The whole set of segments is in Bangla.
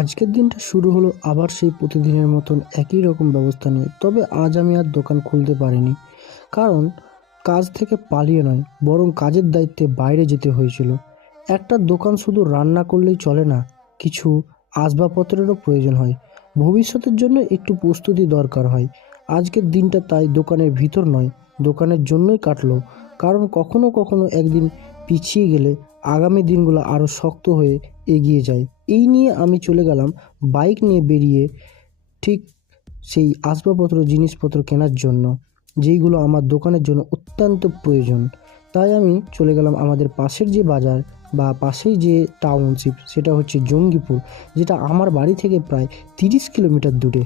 আজকের দিনটা শুরু হলো আবার সেই প্রতিদিনের মতন একই রকম ব্যবস্থা নিয়ে। তবে আজ আমি আর দোকান খুলতে পারিনি। কারণ কাজ থেকে পালিয়ে নয়, বরং কাজের দায়িত্বে বাইরে যেতে হয়েছিল। একটা দোকান শুধু রান্না করলেই চলে না, কিছু আসবাবপত্রেরও প্রয়োজন হয়। ভবিষ্যতের জন্য একটু প্রস্তুতি দরকার হয়। আজকের দিনটা তাই দোকানের ভিতর নয়, দোকানের জন্যই কাটলো। কারণ কখনো কখনো একদিন পিছিয়ে গেলে আগামী দিনগুলো আরও শক্ত হয়ে এগিয়ে যায়। এই নিয়ে আমি চলে গেলাম বাইক নিয়ে বেরিয়ে, ঠিক সেই আসবাবপত্র জিনিসপত্র কেনার জন্য, যেইগুলো আমার দোকানের জন্য অত্যন্ত প্রয়োজন। তাই আমি চলে গেলাম আমাদের পাশের যে বাজার বা পাশেই যে টাউনশিপ, সেটা হচ্ছে জঙ্গিপুর, যেটা আমার বাড়ি থেকে প্রায় 30 কিলোমিটার দূরে।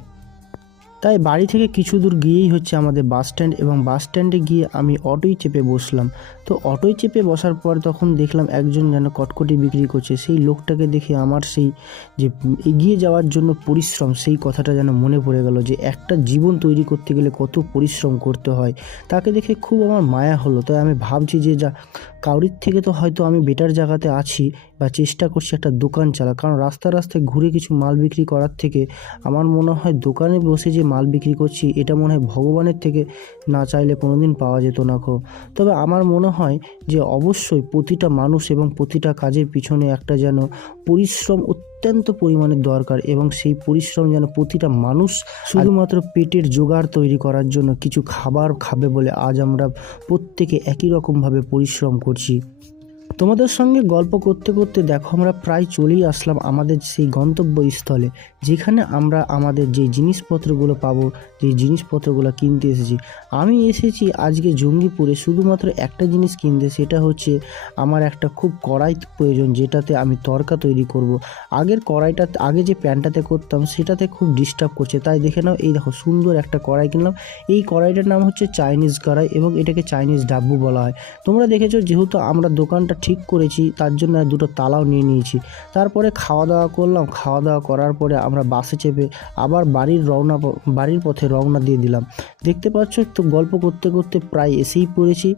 তাই বাড়ি থেকে কিছু দূর গিয়েই হচ্ছে আমাদের বাস স্ট্যান্ড, এবং বাস স্ট্যান্ডে গিয়ে আমি অটোয় চেপে বসলাম। তো অটোয় চেপে বসার পর তখন দেখলাম একজন যেন কটকটি বিক্রি করছে। সেই লোকটাকে দেখে আমার সেই যে এগিয়ে যাওয়ার জন্য পরিশ্রম, সেই কথাটা যেন মনে পড়ে গেল, যে একটা জীবন তৈরি করতে গেলে কত পরিশ্রম করতে হয়। তাকে দেখে খুব আমার মায়া হলো। তাই আমি ভাবছি যে যা কাউরির থেকে তো হয়তো আমি বেটার জায়গাতে আছি, বা চেষ্টা করছি একটা দোকান চালা। কারণ রাস্তায় রাস্তায় ঘুরে কিছু মাল বিক্রি করার থেকে আমার মনে হয় দোকানে বসে যে মাল বিক্রি করছি, এটা মনে হয় ভগবানের থেকে না চাইলে কোনো দিন পাওয়া যেত না। তবে আমার মনে হয় যে অবশ্যই প্রতিটা মানুষ এবং প্রতিটা কাজের পিছনে একটা যেন পরিশ্রম অত্যন্ত পরিমাণে দরকার, এবং সেই পরিশ্রম যেন প্রতিটা মানুষ শুধুমাত্র পেটের জোগাড় তৈরি করার জন্য কিছু খাবার খাবে বলে আজ আমরা প্রত্যেকে একই রকমভাবে পরিশ্রম করছি। তোমাদের সঙ্গে গল্প করতে করতে দেখো আমরা প্রায় চলেই আসলাম আমাদের সেই গন্তব্যস্থলে, যেখানে আমরা আমাদের যে জিনিসপত্রগুলো পাবো, যে জিনিসপত্রগুলো কিনতে এসেছি। আমি এসেছি আজকে জঙ্গিপুরে শুধুমাত্র একটা জিনিস কিনতে, সেটা হচ্ছে আমার একটা খুব কড়াই প্রয়োজন, যেটাতে আমি তড়কা তৈরি করব। আগের কড়াইটা, আগে যে প্যানটাতে করতাম সেটাতে খুব ডিস্টার্ব করছে। তাই দেখে নাও, এই দেখো সুন্দর একটা কড়াই কিনলাম। এই কড়াইটার নাম হচ্ছে চাইনিজ কড়াই, এবং এটাকে চাইনিজ ডাব্বু বলা হয়। তোমরা দেখেছো, যেহেতু আমরা দোকানটা ঠিক করেছি তার জন্য দুটো তালাও নিয়ে নিয়েছি। তারপরে খাওয়া দাওয়া করলাম। খাওয়া দাওয়া করার পরে আমরা বাসে চেপে আবার বাড়ির পথে রওনা দিয়ে দিলাম। দেখতে পাচ্ছ তো, গল্প করতে করতে প্রায় এসেই পড়েছি,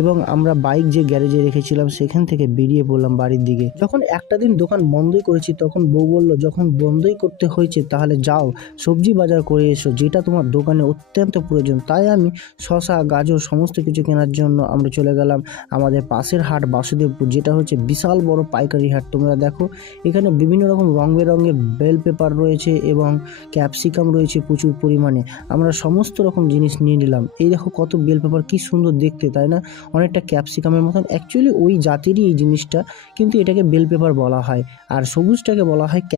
এবং আমরা বাইক যে গ্যারেজে রেখেছিলাম সেখান থেকে বেরিয়ে পড়লাম বাড়ির দিকে। যখন একটা দিন দোকান বন্ধই করেছি, তখন বউ বলল, যখন বন্ধই করতে হয়েছে তাহলে যাও সবজি বাজার করে এসো, যেটা তোমার দোকানে অত্যন্ত প্রয়োজন। তাই আমি শসা, গাজর সমস্ত কিছু কেনার জন্য আমরা চলে গেলাম আমাদের পাশের হাট বাসুদেবপুর, যেটা হচ্ছে বিশাল বড় পাইকারি হাট। তোমরা দেখো, এখানে বিভিন্ন রকম রং বেরঙের বেল পেপার রয়েছে এবং ক্যাপসিকাম রয়েছে প্রচুর পরিমাণে। আমরা সমস্ত রকম জিনিস নিয়ে নিলাম। এই দেখো কত বেল পেপার, কি সুন্দর দেখতে, তাই না? অনেকটা ক্যাপসিকামের মতন, অ্যাকচুয়ালি ওই জাতেরই এই জিনিসটা, কিন্তু এটাকে বেল পেপার বলা হয়, আর সবুজটাকে বলা হয়